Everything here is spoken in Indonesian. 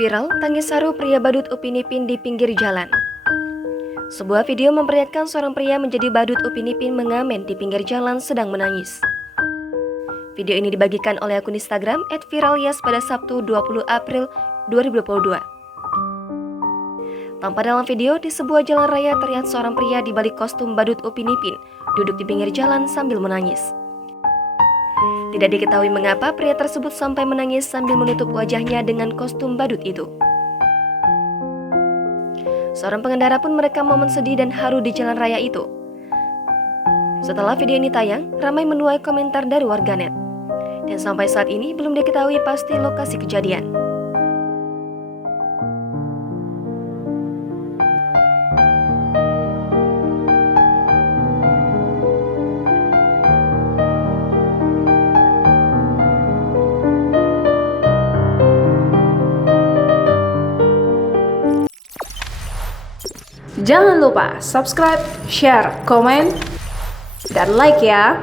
Viral, tangis haru pria badut Upin Ipin di pinggir jalan. Sebuah video memperlihatkan seorang pria menjadi badut Upin Ipin mengamen di pinggir jalan sedang menangis. Video ini dibagikan oleh akun Instagram @viralyas pada Sabtu 20 April 2022. Tampak dalam video, di sebuah jalan raya terlihat seorang pria di balik kostum badut Upin Ipin duduk di pinggir jalan sambil menangis. Tidak diketahui mengapa pria tersebut sampai menangis sambil menutup wajahnya dengan kostum badut itu. Seorang pengendara pun merekam momen sedih dan haru di jalan raya itu. Setelah video ini tayang, ramai menuai komentar dari warganet. Dan sampai saat ini belum diketahui pasti lokasi kejadian. Jangan lupa subscribe, share, komen, dan like ya.